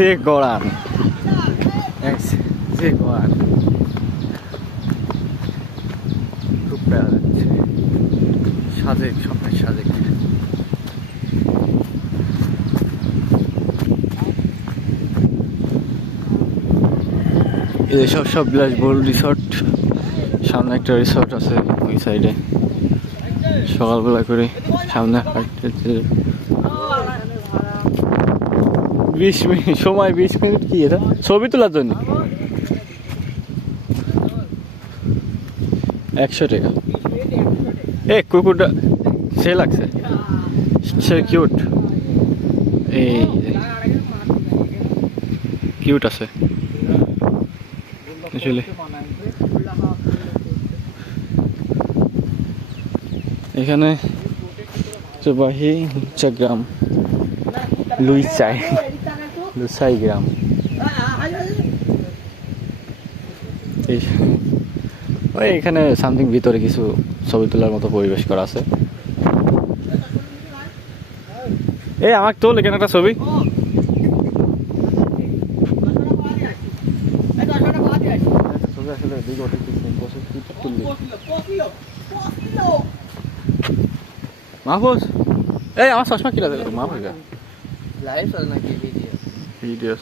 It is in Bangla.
যে গড়ান যে গড়ান খুব প্যারা যাচ্ছে সাজেক স্বপ্নের সাজেক। এসব সব বিলাসবহুল রিসর্ট, সামনে একটা রিসর্ট আছে ওই সাইডে। সকালবেলা করে সামনে হাঁটতে 20 মিনিট সময়, 20 মিনিট কি এটা ছবি তোলার জন্য 100 টাকা। এ কুকুরটা সে লাগছে, সে কিউট, এই কিউট আছে আসলে। এখানে চবাহি গ্রাম লুসাই গ্রাম। ওই এখানে সামথিং ভিতরে কিছু ছবি তোলার মতো পরিবেশ করা আছে। এই আমাকে তোল এখানে একটা ছবি। মাহফুজ এই আমার চশমা কিনা দেবে মাহফুজ লাইভ চলে নাকি ভিডিও